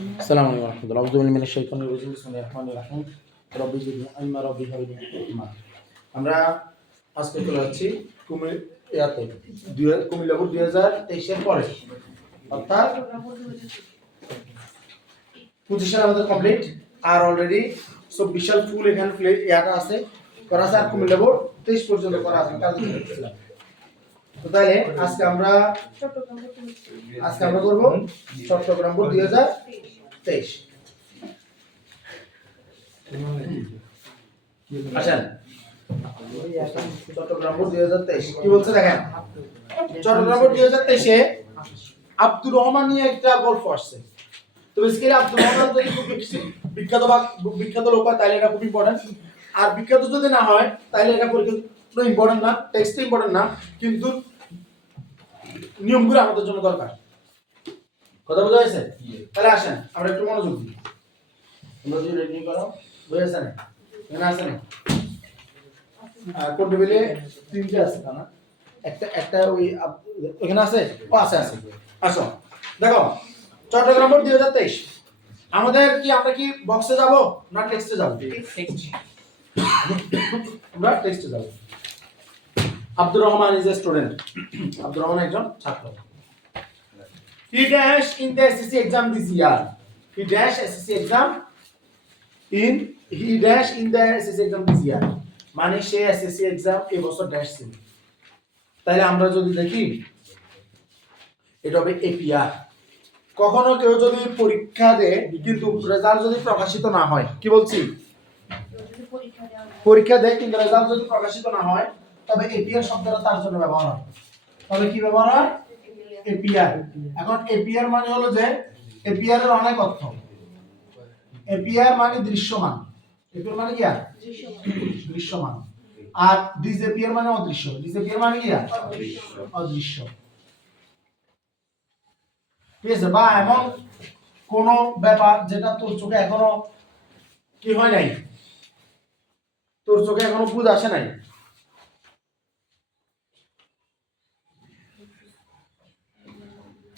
আসসালামু আলাইকুম ওয়া রাহমাতুল্লাহি আউযু বিল্লাহি মিনাশ শাইতানির রাজিম বিসমিল্লাহির রহমানির রহিম রব্বি জিদনি ইলমা রব্বি হাবলি ইলমা। আমরা আজকে চলে যাচ্ছি কুমিল্লা বোর্ড 2023 এর পরে, অর্থাৎ 25 সাল আমাদের কমপ্লিট আর অলরেডি 24 সাল ফুল এখানে ইয়াটা আছে করা আছে, আর কুমিল্লা বোর্ড 23 পর্যন্ত করা আছে কাজ করতেছিলাম। তো তাহলে আজকে আমরা করব চট্টগ্রাম বোর্ড 2023। আসেন চট্টগ্রাম বোর্ড 2023 কি বলছে দেখেন। চট্টগ্রাম বোর্ড 2023 এ আব্দুর রহমান নিয়ে একটা গল্প আসছে। তো বেসিক্যালি আব্দুর রহমান যদি খুব বিখ্যাত লোক হয় তাহলে এটা খুব ইম্পর্টেন্ট, আর বিখ্যাত যদি না হয় তাহলে এটা পরীক্ষা ইম্পর্টেন্ট না, টেক্সট ইম্পর্টেন্ট না, কিন্তু নিয়মগুলো আমাদের জন্য দরকার। কথা বোঝা যাচ্ছে? তাহলে আসেন আমরা একটু মনোযোগ দিই। তোমরা যদি রেডি করো, বুঝে আসছে না? এখানে আছে না কোড টেবিলে তিনটে আছে না, একটা ওইখানে আছে, ও আছে। আসো দেখো, চট্টগ্রাম বোর্ড 2023 আমাদের কি, আমরা কি বক্সে যাব না টেক্সটে যাব? আমরা টেক্সটে যাব। Abdur Rahman is a student. Abdur Rahman একজন ছাত্র। He dashed in the SSC exam this year. He dashed in the SSC exam this year. মানে সে এসএসসি এক্সাম এই বছর ড্যাশ ছিল। তাহলে আমরা যদি দেখি এটা হবে এপিআর। কখনো কেউ যদি পরীক্ষা দেয় কিন্তু রেজাল্ট যদি প্রকাশিত না হয়, কি বলছি, পরীক্ষা দেয় কিন্তু রেজাল্ট যদি প্রকাশিত না হয় তবে এপিআর শব্দটা তার জন্য ব্যবহার হয়। তবে কি ব্যবহার হয়? এপিআর। এখন এপিআর মানে হলো যে এপিআর এর অনেক অর্থ। এপিআর মানে দৃশ্যমান। এপিআর মানে কি? দৃশ্যমান। আর ডিসএপিআর মানে অদৃশ্য। ডিসএপিআর মানে কি? অদৃশ্য। ঠিক আছে? বা এমন কোন ব্যাপার যেটা তোর চোখে এখনো কি হয় নাই, তোর চোখে এখনো বুঝ আসে নাই,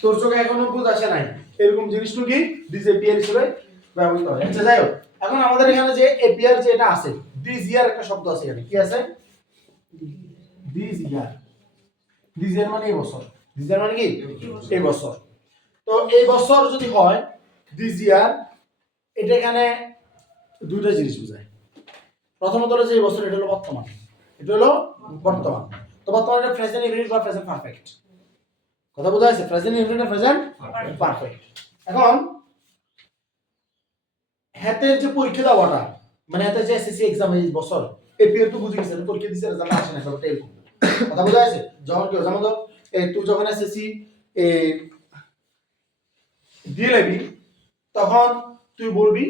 তোর চোখে এখনো বুঝ আসে নাই, এরকম জিনিসটা কি ডিসএপিআর হিসেবে ব্যবহৃত হয়। আচ্ছা যাই হোক, এখন আমাদের এখানে যে এপিআর যেটা আছে, দিস ইয়ার একটা শব্দ আছে এখানে, কি আছে? This year. দিস ইয়ার মানে এই বছর। দিস ইয়ার মানে কি? এই বছর। তো এই বছর যদি হয় দিস ইয়ার, এটা এখানে দুইটা জিনিস বোঝায়। প্রথমত হলো যে এই বছর, এটা হলো বর্তমান, এটা হলো বর্তমান। তো বর্তমান এটা প্রেজেন্ট ইনডিফিনিট বা প্রেজেন্ট পারফেক্ট। কথা বোঝা যাচ্ছে? প্রেজেন্ট ইনডিফিনিট আর প্রেজেন্ট পারফেক্ট। এখন হাতের যে পরীক্ষা দেওয়াটা, মানে হাতের যে এসএসসি এক্সাম এই বছর, এপিআর তো বুঝে গেছেন, পরীক্ষা দিছে রেজাল্ট আসে না, ব্যাপারটা এরকম। কথা বোঝা যাচ্ছে? যখন কেউ যেমন ধর তুই যখন এসএসসি দিয়ে নেবি তখন তুই বলবি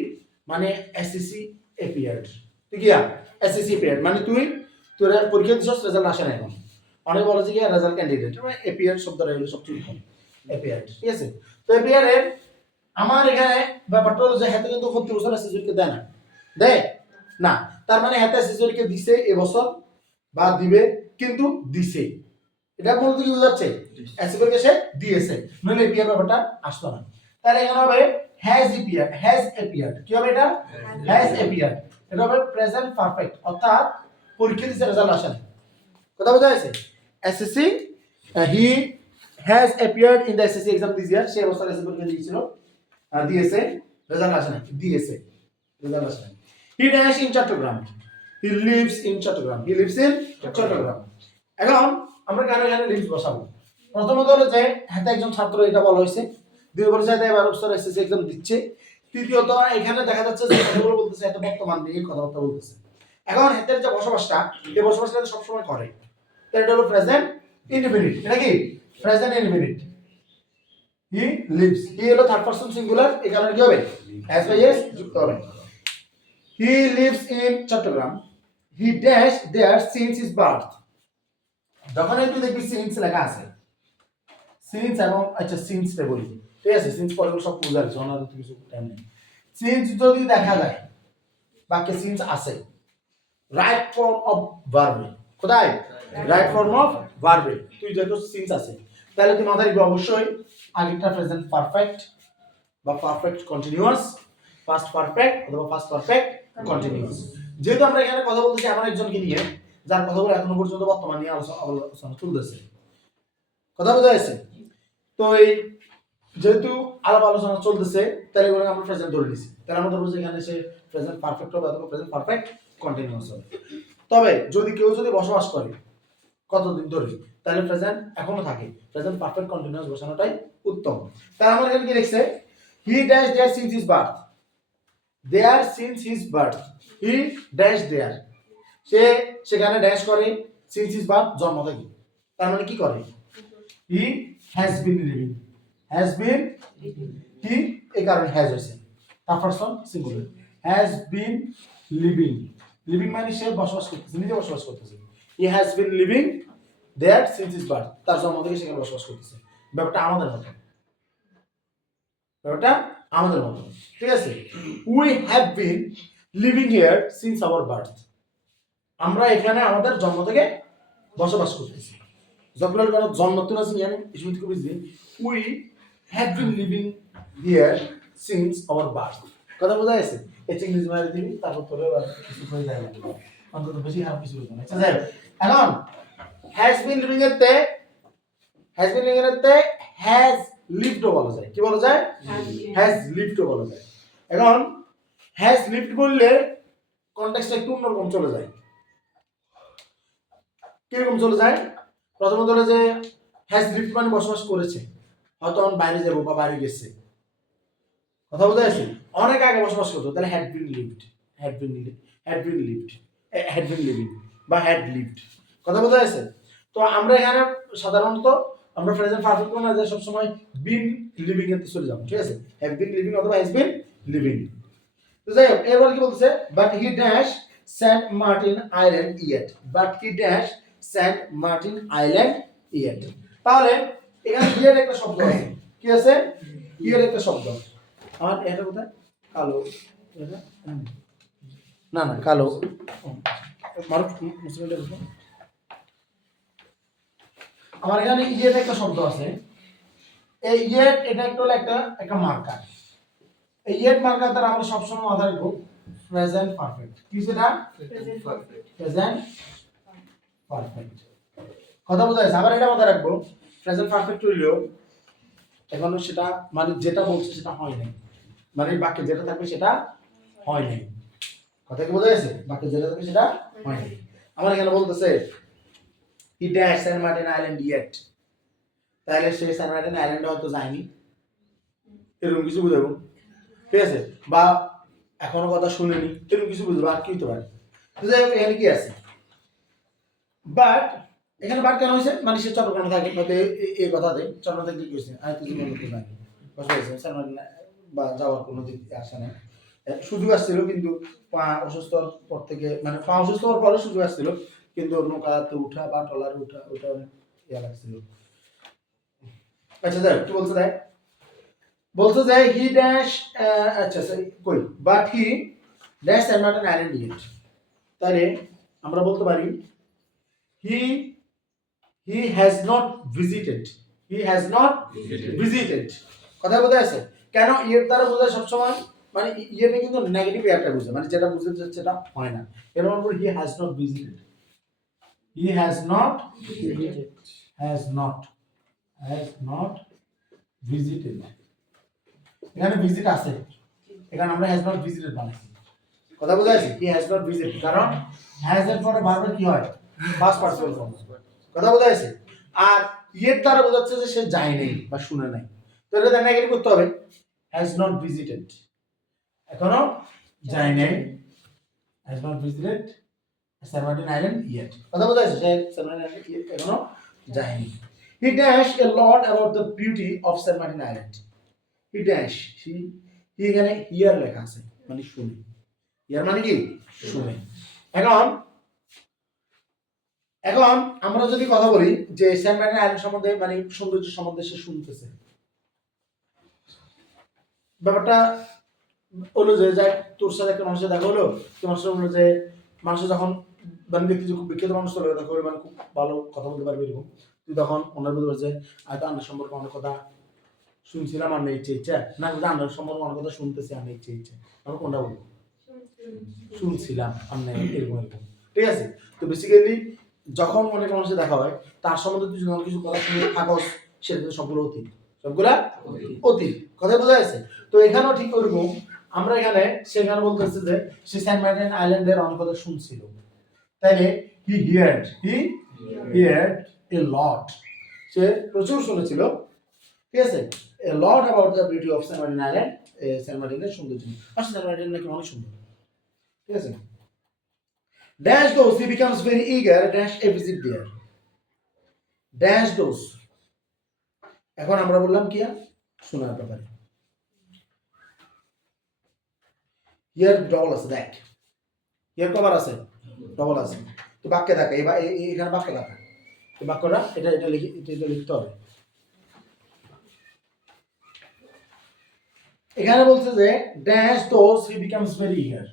মানে এসএসসি এপিআর। তুই কি এসএসসি এপিআর মানে তুই তোর পরীক্ষা দিছস, রেজাল্ট আসে না এখন। অনেক বলে যে কি রেজাল্ট ক্যান্ডিডেট, মানে এপিআর শব্দটা হলো সবচেয়ে কম। এপিআর, ঠিক আছে? তো এপিআর এর আমার এখানে ব্যাপারটা হলো যে হাতে কিন্তু 70 বছর এসএসসি দেয় না, দেয় না। তার মানে হাতে এসএসসি দিছে এবছর বা দিবে, কিন্তু দিছে, এটা বলতে কি বোঝাচ্ছে? এসএসসি সে দিয়েছে, নইলে এপিআর ব্যাপারটা আসতো না। তাহলে এখানে হবে হ্যাজ এপিয়ার্ড। হ্যাজ এপিয়ার্ড কি হবে? এটা হ্যাজ এপিয়ার্ড। এটা হবে প্রেজেন্ট পারফেক্ট, অর্থাৎ পরীক্ষা দিছে রেজাল্ট আসে না। কথা বোঝা যাচ্ছে? SSC he has appeared in the SSC exam this year. সে বছর এসএসসি পরীক্ষা দিয়েছিল, দিয়েছে, রেজাল্ট আসে না, দিয়েছে, রেজাল্ট আসে না। He dash in Chittagong. He lives in Chittagong. He lives in Chittagong. এখন আমরা কেন এখানে লিভস বসাবো? প্রথমত হলো যে হাতে একজন ছাত্র, এটা বলা হয়েছে। দুই বছর 12 বছর এসএসসি এক্সাম দিচ্ছে। তৃতীয়ত এখানে দেখা যাচ্ছে যে কথাগুলো বলতেছে এটা বর্তমান নিয়ে কথাবার্তা বলতেছে। এখন হাতের যে বসবাসটা, এই বসবাসটা সব সময় করে, তো এটা হলো প্রেজেন্ট ইনডিফিনিট। এটা কি? Present indefinite. হি লিভস, হি হলো থার্ড পারসন সিঙ্গুলার, এই কারণে কি হবে? হ্যাজ বাই এস যুক্ত হবে। He lives in Chittagong. He dash there since his birth. যখন একটু দেখবি সিন্স লেখা আছে, সিন্স এবং আচ্ছা সিন্সটা বলি, ঠিক আছে? সিন্স পরে সব বুঝা গেছে, ওনার তো কিছু টাইম নেই। সিন্স যদি দেখা যায় বাক্যে সিন্স আছে, রাইট ফর্ম অফ ভার্বে, কোথায়? রাইট ফর্ম অফ ভার্বে তুই দেখো সিন্স আছে, তাহলে তুই মাথায় রাখবি অবশ্যই আগেরটা প্রেজেন্ট পারফেক্ট, বা পারফেক্ট কন্টিনিউয়াস, পাস্ট পারফেক্ট অথবা পাস্ট পারফেক্ট কন্টিনিউয়াস। যেহেতু আমরা এখানে কথা বলতেছি এমন একজনকে নিয়ে যার কথাগুলো এখনো পর্যন্ত বর্তমান নিয়ে আলোচনা চলতেছে, কথা বোঝা যাচ্ছে? তো এই যেহেতু আলাপ আলোচনা চলতেছে তাহলে এগুলো আমরা প্রেজেন্ট ধরে নিছি, তাহলে আমরা ধরবো যে এখানে সে প্রেজেন্ট পারফেক্ট হবে অথবা প্রেজেন্ট পারফেক্ট কন্টিনিউয়াস হবে। তবে যদি কেউ যদি বসবাস করে কতদিন ধরে, তাহলে প্রেজেন্ট এখনো থাকে, প্রেজেন্ট পারফেক্ট কন্টিনিউয়াস বসানোটাই উত্তম। তাহলে আমার এখানে কি লিখছে, he dash there since his birth, there since his birth, he dash there, সে সেখানে ড্যাশ করে, সিন্স হিজ বার্থ জন্ম থেকে, তার মানে কি করে, he has been living, has been, he এই কারণে হ্যাজ হয়েছে, তার person singular, has been living, living মানে সে বসবাস করতেছে, নিজে বসবাস করতেছে, he has been living there since his birth, তার জন্ম থেকে সেখানে বসবাস করতেছে। ব্যাপারটা আমাদের মতো, ব্যাপারটা আমাদের মতো, ঠিক আছে? We have been living here since our birth, আমরা এখানে আমাদের জন্ম থেকে বসবাস করতেছি। যতগুলো কারণ জন্ম তো আছে জানেন ইসমিত কবি যে we have been living here since our birth, কথা বোঝা গেছে? এই ইংরেজি মারি দিবি তারপর তোরে কিছু করে দেয় না, অন্তত বেশি আর কিছু হতো না। আচ্ছা যাই হোক, এখন হ্যাজ বিন লিভিং এর তে, হ্যাজ বিন লিভিং এর তে হ্যাজ লিভড বলা যায়, কি বলা যায়, হ্যাজ লিভড বলা যায়। এখন হ্যাজ লিভড বললে কনটেক্সটটা একটু অন্যরকম চলে যায়। কিরকম চলে যায়? প্রথমত হলো যে হ্যাজ লিভড মানে বসবাস করেছে, হয়তো আমি বাইরে যাবো বা বাইরে গেছে, কথা বোঝা যাচ্ছে? অনেক আগে বসবাস করতো, তাহলে had been lived, had been lived, had been lived, had been living বা হ্যাড লিভড, কথা বোঝা যাচ্ছে? তো আমরা এখানে সাধারণত আমরা প্রেজেন্ট পারফেক্ট করব না, যে সব সময় বিন লিভিং এর চলে যাব, ঠিক আছে? হ্যাভ বিন লিভিং অথবা হ্যাজ বিন লিভিং। তো যাই হোক, এরপর কি বলতেছে, but he dash Saint Martin island yet, but he dash Saint Martin island yet. তাহলে এখানে ইয়েট একটা শব্দ আছে, কি আছে, ইয়েট একটা শব্দ। আমার এটা কোথায় কালো, এটা না না কালো মারুফ মুসলিমটা দেখো, আমার এখানে ইয়েট একটা শব্দ আছে। এই ইয়েট এটা একটা হলো একটা মার্কার। এই ইয়েট মার্কার দ্বারা আমরা সবসময় মাথায় রাখবো প্রেজেন্ট পারফেক্ট, কি সেটা, প্রেজেন্ট পারফেক্ট, কথা বোঝা যাচ্ছে? আবার এটা মাথায় রাখবো প্রেজেন্ট পারফেক্ট হইলেও এখনো সেটা মানে যেটা বলছে সেটা হয় নাই, মানে বাক্যে যেটা থাকবে সেটা হয় নাই, কথা কি বোঝা যাচ্ছে? বাক্যে যেটা থাকবে সেটা হয় নাই। আমার এখানে বলতেছে he dash Saint Martin island yet, তাহলে সে সেন্ট মার্টিন আইল্যান্ডে হয়তো যায়নি, এরকম কিছু বুঝাবো, ঠিক আছে? বা এখনো কথা শুনেনি, এরকম কিছু বুঝবো, আর কি হতে পারে? যাই হোক, এখানে কি আছে, বাট এখানে বাট কেন হয়েছে, মানে সে চট্টগ্রামে থাকে, হয়তো এই কথাতে চট্টগ্রাম থেকে কি হয়েছে, আমি তো জীবন করতে পারি বুঝতে পেরেছি, সেন্ট মার্টিন বা যাওয়ার কোনো দিক আসে না, সুযোগ আসছিল কিন্তু পা অসুস্থর পর থেকে, মানে পা অসুস্থ হওয়ার পরে সুযোগ আসছিল, কিন্তু নৌকাতে উঠা বা ট্রলারে উঠা ওটা অনেক ইয়া লাগছিল। আচ্ছা যাই কি বলছে, দেখ বলছে যে হি ড্যাশ, আচ্ছা কই, but he dash Saint Martin island yet, তাহলে আমরা বলতে পারি he has not visited, he has not visited, কথা বোঝা আছে? কেন ইয়ের দ্বারা বোঝায় সবসময়, মানে ইয়েটা কিন্তু নেগেটিভ একটা বোঝায়, মানে যেটা বুঝতে যাচ্ছে সেটা হয় না, এর মানে হি has not visited, he has not visited, has not visited, এখানে ভিজিট আছে, এখানে আমরা হ্যাজ নট ভিজিটেড বানাইছি, কথা বোঝা যাচ্ছে? হি হ্যাজ নট ভিজিটেড, কারণ হ্যাজ এর পরে বারবার কি হয়, পাস্ট পার্টিসিপল ফর্ম, কথা বোঝা যাচ্ছে? আর ইয়ের দ্বারা বোঝাচ্ছে যে সে যায় নাই বা শুনে নাই, তো এটা নেগেটিভ করতে হবে, হ্যাজ নট ভিজিটেড, এখনো যায় নাই, has not visited Saint Martin island yet, কথা বোঝা যাচ্ছে? সে সেন্ট মার্টিন আইল্যান্ড ইয়েট এখনো যায়নি। He dash a lot about the beauty of Saint Martin Island, he dash, he এখানে হিয়ার লেখা আছে, মানে শুনে, হিয়ার মানে কি শুনে। এখন এখন আমরা যদি কথা বলি যে সেন্ট মার্টিন আইল্যান্ড সম্বন্ধে, মানে সৌন্দর্য সম্বন্ধে সে শুনতেছে, ব্যাপারটা হলো যে তোর সাথে একটা মানুষের দেখা হলো, তোমার সাথে হলো যে মানুষের যখন মানে ব্যক্তি যে খুব বিখ্যাত মানুষ চলে দেখা হলো, মানে খুব ভালো কথা বলতে পারবে এরকম, তুই তখন ওনার বলতে পারছে হয়তো আমার সম্পর্কে অনেক কথা শুনছিলাম আমরা ইচ্ছে না জানার সময় আমার কথা শুনতেছি আমরা ইচ্ছে আমরা কোনটা বলবো শুনছিলাম আমরা এরকম ঠিক আছে। তো বেসিক্যালি যখন অনেক মানুষের দেখা হয় তার সম্বন্ধে তুই যখন কিছু কথা শুনে থাকস সেটা কিন্তু সবগুলো অতীত, সবগুলা অতীত, কথা বোঝা যাচ্ছে। তো এখানেও ঠিক ওরকম আমরা এখানে সেখানে বলতেছে যে সে সেন্ট মার্টিন আইল্যান্ডের অনেক কথা শুনছিল, তাইলে হি হিয়ার্ড এ লট, সে প্রচুর শুনেছিল, ঠিক আছে, a lot about the beauty of Saint Martin Island, Saint মার্টিনের সৌন্দর্য, আর সেন্ট মার্টিন নাকি অনেক সুন্দর, ঠিক আছে। Dash those he becomes very eager dash a visit there, dash those, এখন আমরা বললাম কি শোনার ব্যাপারে, ইয়ার ডবল আছে, দেখ ইয়ার কবার আছে, ডবল আছে, তো বাক্যে থাকে এবার এখানে বাক্য থাকে, তো বাক্যটা এটা লিখতে হবে। এখানে বলছে যে dash those he becomes very eager,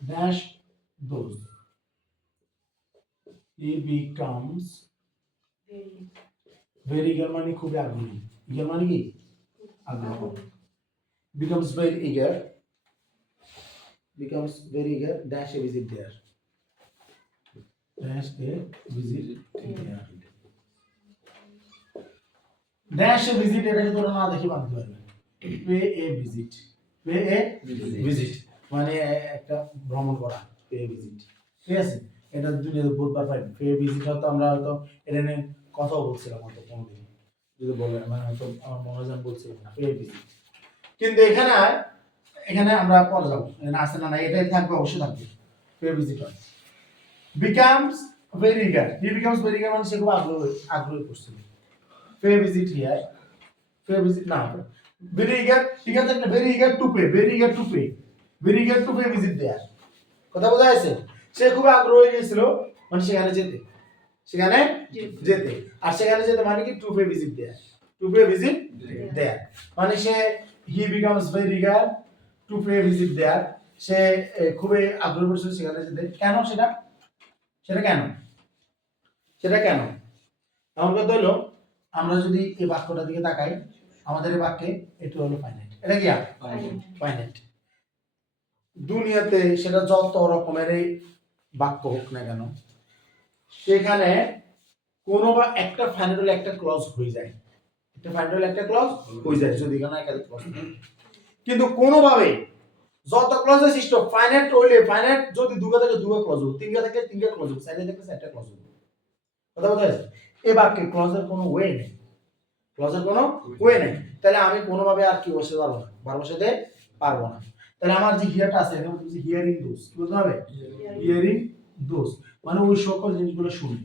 dash those he becomes very eager মানে খুবই আগ্রহী, ইগার মানে কি আগ্রহ, becomes very eager, becomes very eager dash a visit there, dash a visit there, dash a visit এটাকে তোরা না দেখি বানাতে পারবে, pay a visit, pay a visit মানে একটা ভ্রমণ করা, pay a visit, ঠিক আছে। এটা দুনিয়াতে বহুতবার পাই, pay a visit হয়তো আমরা হয়তো এটা নিয়ে কথাও বলছিলাম হয়তো কোনোদিন যদি বলে, মানে হয়তো আমার মনে হয় বলছিলাম না pay a visit, কিন্তু এখানে আমরা পরে যাবো, এখানে আছে না এটাই থাকবে, অবশ্যই থাকবে, pay visit হয়, becomes very eager, he becomes very eager মানে সে খুব আগ্রহী করছিল, pay visit here, pay visit না very eager, ঠিক আছে না, very eager to pay, very eager to pay, very eager to pay visit there, কথা বোঝা যাচ্ছে, সে খুব আগ্রহী হয়েছিল মানে সেখানে যেতে, আর সেখানে যেতে মানে কি to pay visit there, to pay visit there মানে সে he becomes very eager to pay visit there, সে খুবই আগ্রহী করছিল সেখানে যেতে, কেন সেটা কেন এমন কথা হলো, আমরা যদি এই বাক্যটার দিকে তাকাই, আমাদের এই বাক্যে এটা হলো ফাইনাইট, এটা কি ফাইনাইট, দুনিয়াতে সেটা যত রকমের বাক্য হোক না কেন সেখানে কোনো বা একটা ফাইনাইট হলে একটা ক্লজ হয়ে যায়, একটা ফাইনাইট হলে একটা ক্লজ হয়ে যায় যদি এখানে একাধিক ক্লজ, কিন্তু কোনোভাবে যত ক্লজ সিস্টেম ফাইনাইট হইলে ফাইনাইট যদি দুটো থেকে দুটো ক্লজ হবে, তিনটা থেকে তিনটা ক্লজ হবে, চারটা থেকে চারটা ক্লজ হবে, কথা বলতে আছে। এই বাক্যে ক্লজের কোনো ওয়ে নেই, তাহলে আমি কোনোভাবে আর কি বসে পারবো না, বসাতে পারবো না, তাহলে আমার যে হিয়ারটা আছে এখানে বলছি হিয়ারিং দোস, কি বলতে হবে হিয়ারিং দোস মানে ওই সকল জিনিসগুলো শুনে,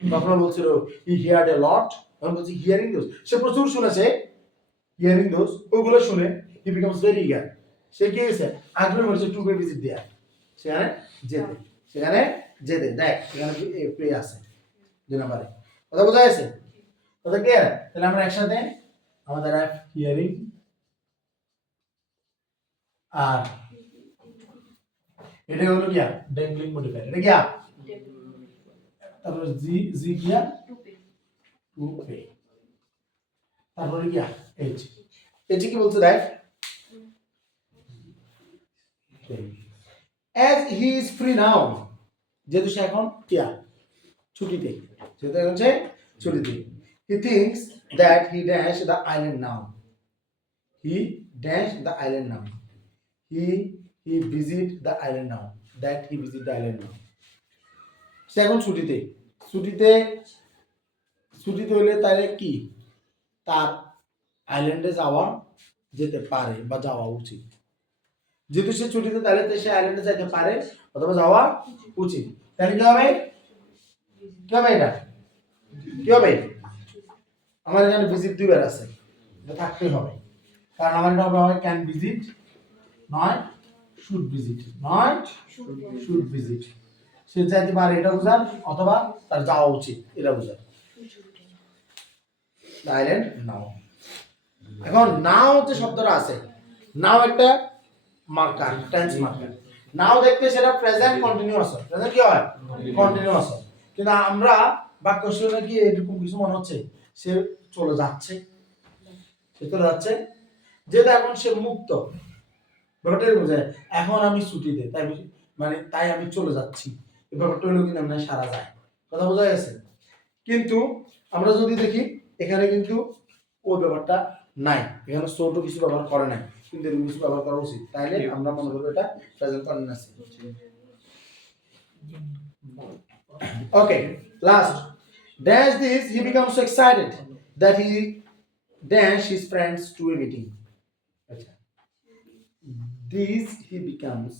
তখন বলছিল হি হিয়ার্ড এ লট, আমি বলছি হিয়ারিং দোস, সে প্রচুর শুনেছে, হিয়ারিং দোস ওইগুলো শুনে হি বিকামস ভেরি ইগার, সে কি হয়েছে আগ্রহী হয়েছে টু পে ভিজিট দেয়ার, সেখানে যেতে দেখ সেখানে পে আছে 2 নম্বরে, কথা বোঝা গেছে, কথা ক্লিয়ার। তাহলে আমরা একসাথে আমাদের হিয়ারিং আর এটা হলো কি ড্যাংলিং মডিফায়ার, এটা কি তারপর জি কি টু পে, তারপরে কি এইচ কি বলছে দেখ, as he is free now, যেহেতু সে এখন ছুটিতে, he thinks that he dash the island now, he visit the island now, that he visit the island now, সে এখন ছুটিতে হইলে তাহলে কি তার আইল্যান্ডে যেতে পারে বা যাওয়া উচিত, যেহেতু সে ছুটিতে তাহলে সে আইল্যান্ডে যেতে পারে অথবা যাওয়া উচিত, তাহলে কি হবে এটা কি হবে, আমার এখানে ভিজিট 2 বার আছে, এটা থাকতেই হবে, কারণ আমার এটা হবে ক্যান ভিজিট নয় শুড ভিজিট, সে যাইতে পারে এটা বোঝার অথবা তার যাওয়া উচিত এটা বোঝার, আইল্যান্ড নাও। এখন নাও যে শব্দটা আছে, নাও একটা মার্কার, টেন্স মার্কার, নাও দেখতে সেটা প্রেজেন্ট কন্টিনিউয়াস হয়, প্রেজেন্ট কি হয় কন্টিনিউয়াস হয়, কিন্তু আমরা বাক্য শুনে কি এরকম কিছু মনে হচ্ছে সে চলে যাচ্ছে, সে চলে যাচ্ছে, যেটা এখন সে মুক্ত, ব্যাপারটা এরকম যে এখন আমি ছুটিতে, তাই মানে তাই আমি চলে যাচ্ছি, এই ব্যাপারটা হলো কিন্তু আমরা সারা যায়, কথা বোঝা গেছে। কিন্তু আমরা যদি দেখি এখানে কিন্তু ওই ব্যাপারটা নাই, এখানে ছোট কিছু ব্যবহার করে নাই, কিন্তু এরকম কিছু ব্যবহার করা উচিত, তাইলে আমরা মনে করবো এটা present continuous. Okay, last, dash this he becomes so excited that he dash his friends to a meeting. আচ্ছা, this he becomes,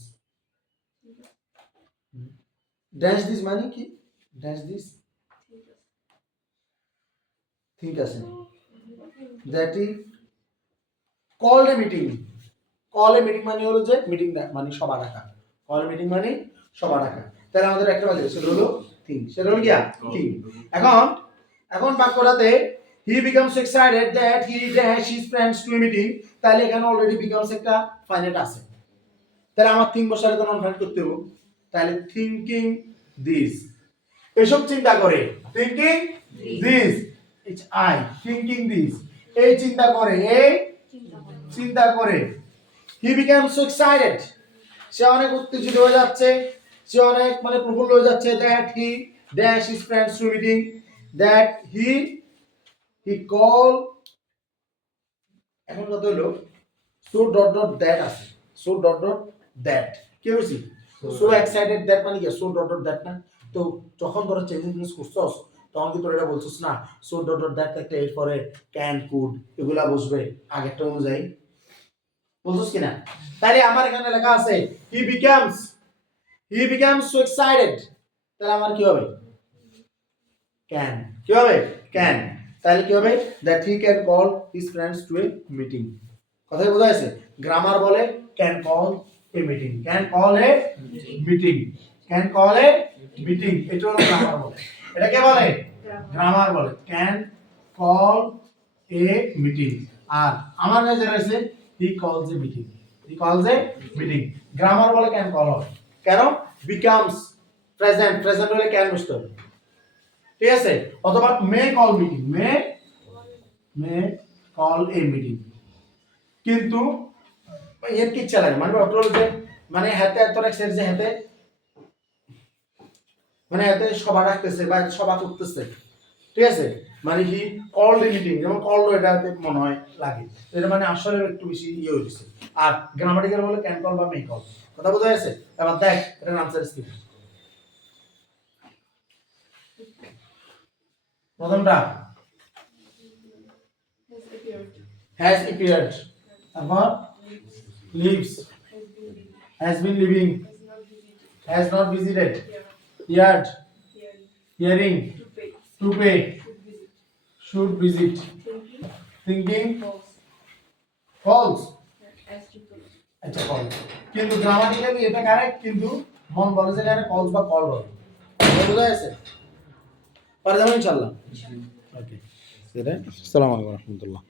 dash this মানে কি, dash this ঠিক আছে, that he called a meeting, call a meeting মানে হলো যে meeting মানে সভা ডাকা, call a meeting মানে সভা ডাকা, তাহলে আমাদের একটা বাজে সেটা হলো থিং, সেটা হলো কি থিং। এখন বাক্যটাতে he becomes excited that he dash his friends to a meeting, তাহলে এখানে অলরেডি becomes একটা ফাইনাইট আছে, তাহলে আমার থিং বসালে তো নন ফাইনাইট করতে হবে, তাহলে থিংকিং দিস, এসব চিন্তা করে, thinking this, it's I thinking this, এই চিন্তা করে, এই চিন্তা করে, he becomes so excited, সে অনেক উত্তেজিত হয়ে যাচ্ছে, সে অনেক মানে প্রফুল্ল হয়ে যাচ্ছে, that he dash his friends to meeting, that he call, এখন কত হলো so dot dot that আছে, so dot dot that কি হইছে, so excited that মানে কি so dot dot that না, তো যখন তোরা চেঞ্জিং করছস তখন কি তোরা এটা বলছস না so dot dot that একটা এর পরে can could এগুলা বসবে আগেরটা অনুযায়ী, বলছস কি না? তাহলে আমার এখানে লেখা আছে he becomes so excited, তাহলে আমার কি হবে can, কি হবে can, তাহলে কি হবে that he can call his friends to a meeting, কথাই বোঝা গেছে। গ্রামার বলে can call a meeting, can call a meeting, can call a meeting, এটা হলো গ্রামার বলে, এটা কে বলে গ্রামার বলে, can call a meeting। আর আমার কাছে রয়েছে he calls a meeting, he calls a meeting, grammar বলে can call হবে, কেন becomes present, present হলে can বসতে হবে, ঠিক আছে, অথবা may call meeting, may call এ মিটিং, কিন্তু এর কি ইচ্ছা লাগে মানে অটোল যে মানে হাতে এত এক্সাইজ যে হাতে মানে হাতে সভা রাখতেছে বা সভা করতেছে, ঠিক আছে, মানে কি কল মিটিং, যেমন কল এটাতে মনে হয় লাগে, এটা মানে আসলে একটু বেশি ইয়ে হয়েছে। আর গ্রামাটিক্যাল বলে ক্যান কল বা মে কল, কথা বোঝা গেছে। এবার দেখ এটার আনসার স্কিপ, প্রথমটা has appeared, তারপর lives, has been living, has not visited, heard, hearing, to pay, should visit, thinking, false, আচ্ছা false, কিন্তু গ্রামাটিক্যালি এটা কারেক্ট, কিন্তু মন বলে যে এখানে false বা কল হবে, বোঝা গেছে, পারে যাবেন ইনশাআল্লাহ। ওকে, আসসালামু আলাইকুম ওয়া রাহমাতুল্লাহ।